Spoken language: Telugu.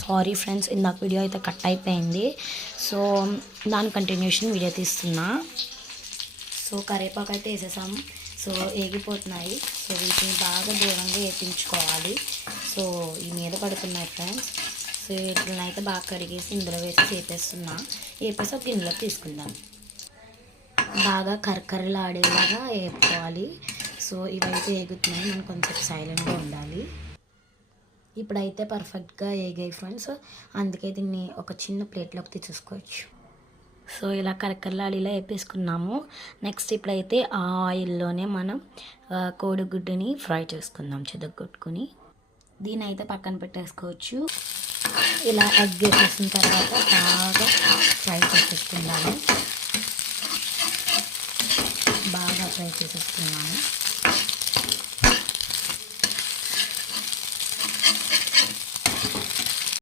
సారీ ఫ్రెండ్స్, ఇందాక వీడియో అయితే కట్ అయిపోయింది. సో దాని కంటిన్యూషన్ వీడియో తీస్తున్నా. సో కరివేపాకు అయితే వేసేసాం. సో ఏగిపోతున్నాయి. సో వీటిని బాగా దూరంగా వేపించుకోవాలి. సో ఈ మీద పడుతున్నాయి ఫ్రెండ్స్. సో వీటిని అయితే బాగా కడిగేసి ఇందులో వేసి వేపేస్తున్నా. వేపేసి ఒక గిన్నెలో తీసుకుందాం. బాగా కరకరలాడేలాగా వేపుకోవాలి. సో ఇవైతే ఏగుతున్నాయి, మనం కొంచెం సైలెంట్గా ఉండాలి. ఇప్పుడైతే పర్ఫెక్ట్గా ఏగాయి ఫ్రెండ్స్. అందుకే దీన్ని ఒక చిన్న ప్లేట్లోకి తీసేసుకోవచ్చు. సో ఇలా కరకరలాడిలా వేపేసుకున్నాము. నెక్స్ట్ ఇప్పుడైతే ఆ ఆయిల్లోనే మనం కోడిగుడ్డుని ఫ్రై చేసుకుందాం చితగొట్టుకుని. దీని అయితే పక్కన పెట్టేసుకోవచ్చు. ఇలా ఎగ్ వేసేసిన తర్వాత బాగా ఫ్రై చేసేసుకుందాము. బాగా ఫ్రై చేసేసుకున్నాము.